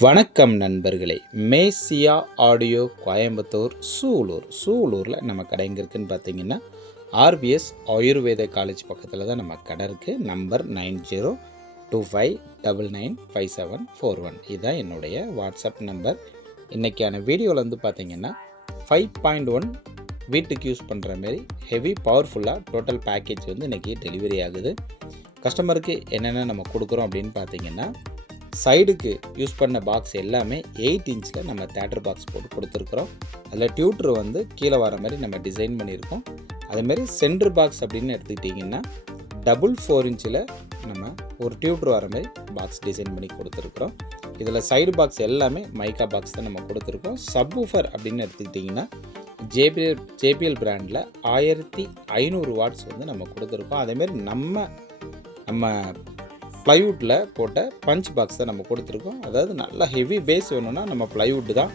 வணக்கம் நண்பர்களே. மேசியா ஆடியோ கோயம்புத்தூர் சூலூரில் நம்ம கடை எங்கே இருக்குதுன்னு பார்த்தீங்கன்னா ஆர்பிஎஸ் ஆயுர்வேத காலேஜ் பக்கத்தில் தான் நம்ம கடை இருக்குது. நம்பர் 9025995741. இதுதான் என்னுடைய வாட்ஸ்அப் நம்பர். இன்றைக்கான வீடியோவில் வந்து பார்த்திங்கன்னா 5.1 வீட்டுக்கு யூஸ் பண்ணுற மாரி ஹெவி பவர்ஃபுல்லாக டோட்டல் பேக்கேஜ் வந்து இன்றைக்கி டெலிவரி ஆகுது. கஸ்டமருக்கு என்னென்ன நம்ம கொடுக்குறோம் அப்படின்னு பார்த்தீங்கன்னா, சைடுக்கு யூஸ் பண்ண பாக்ஸ் எல்லாமே 8 இன்ச்சில் நம்ம தேட்டர் பாக்ஸ் போட்டு கொடுத்துருக்குறோம். அதில் டியூட்ரு வந்து கீழே வர மாதிரி நம்ம டிசைன் பண்ணியிருக்கோம். அதேமாரி சென்ட்ரு பாக்ஸ் அப்படின்னு எடுத்துக்கிட்டிங்கன்னா 4 இன்ச்சில் நம்ம ஒரு டியூட்ரு வர மாதிரி பாக்ஸ் டிசைன் பண்ணி கொடுத்துருக்குறோம். இதில் சைடு பாக்ஸ் எல்லாமே மைக்கா பாக்ஸ் தான் நம்ம கொடுத்துருக்கோம். சப்வூஃபர் அப்படின்னு எடுத்துக்கிட்டிங்கன்னா ஜேபிஎல் பிராண்டில் 1500 வாட்ஸ் வந்து நம்ம கொடுத்துருக்கோம். அதேமாரி நம்ம ப்ளைவுட்டில் போட்ட பஞ்ச் பாக்ஸ் தான் நம்ம கொடுத்துருக்கோம். அதாவது நல்லா ஹெவி பேஸ் வேணும்னா நம்ம ப்ளைவுட் தான்.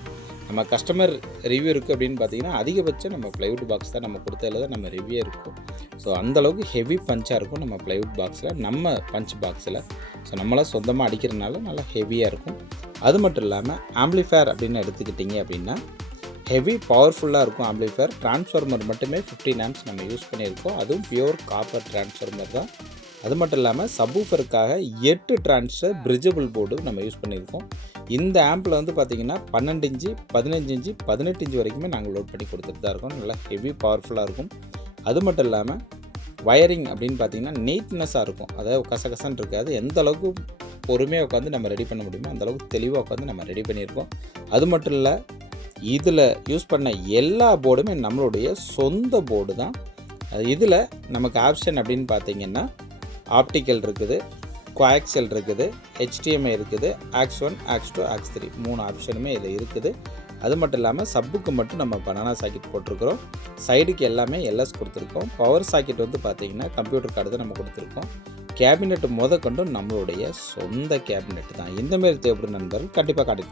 நம்ம கஸ்டமர் ரிவ்யூ இருக்குது அப்படின்னு பார்த்தீங்கன்னா அதிகபட்சம் நம்ம ப்ளைவுட் பாக்ஸ் தான் நம்ம கொடுத்ததில் தான் நம்ம ரிவ்யூ இருக்கும். ஸோ அந்தளவுக்கு ஹெவி பஞ்சாக இருக்கும் நம்ம ப்ளைவுட் பாக்ஸில், நம்ம பஞ்ச் பாக்ஸில். ஸோ நம்மளாம் சொந்தமாக அடிக்கிறதுனால நல்லா ஹெவியாக இருக்கும். அது மட்டும் இல்லாமல் ஆம்பிளிஃபயர் அப்படின்னு எடுத்துக்கிட்டிங்க அப்படின்னா ஹெவி பவர்ஃபுல்லாக இருக்கும் ஆம்பிளிஃபயர். டிரான்ஸ்ஃபார்மர் மட்டுமே 15 amps நம்ம யூஸ் பண்ணியிருக்கோம். அதுவும் பியூர் காப்பர் டிரான்ஸ்ஃபார்மர் தான். அது மட்டும் இல்லாமல் சப்வூஃபருக்காக 8 டிரான்ஸ்ஃபர் பிரிட்ஜபிள் போர்டு நம்ம யூஸ் பண்ணியிருக்கோம். இந்த ஆம்பில் வந்து பார்த்திங்கன்னா 12 இன்ச்சு 15 இன்ச்சு 18 இன்ச்சு வரைக்குமே நாங்கள் லோட் பண்ணி கொடுத்துட்டு தான் இருக்கோம். நல்லா ஹெவி பவர்ஃபுல்லாக இருக்கும். அது மட்டும் இல்லாமல் வயரிங் அப்படின்னு பார்த்திங்கன்னா நீட்னஸாக இருக்கும். அதாவது கசகசன்னு இருக்காது. எந்த அளவுக்கு பொறுமையாக உட்காந்து நம்ம ரெடி பண்ண முடியுமோ அந்தளவுக்கு தெளிவாக உட்காந்து நம்ம ரெடி பண்ணியிருக்கோம். அது மட்டும் இல்லை, இதில் யூஸ் பண்ண எல்லா போர்டுமே நம்மளுடைய சொந்த போர்டு தான். இதில் நமக்கு ஆப்ஷன் அப்படின்னு பார்த்திங்கன்னா ஆப்டிக்கல் இருக்குது, கோஆக்சியல் இருக்குது, HDMI இருக்குது, AX1, AX2, AX3 3 ஆப்ஷனுமே இதில் இருக்குது. அது மட்டும் இல்லாமல் சப்புக்கு மட்டும் நம்ம பனானா சாக்கெட் போட்டிருக்கிறோம். சைடுக்கு எல்லாமே LS கொடுத்துருக்கோம். பவர் சாக்கெட் வந்து பார்த்திங்கன்னா கம்ப்யூட்டர் கார்டு தான் நம்ம கொடுத்துருக்கோம். கேபினெட் கொண்டும் நம்மளுடைய சொந்த கேபினெட் தான். இந்தமாரி தேவைப்படும் நண்பர்கள் கண்டிப்பாக காட்டி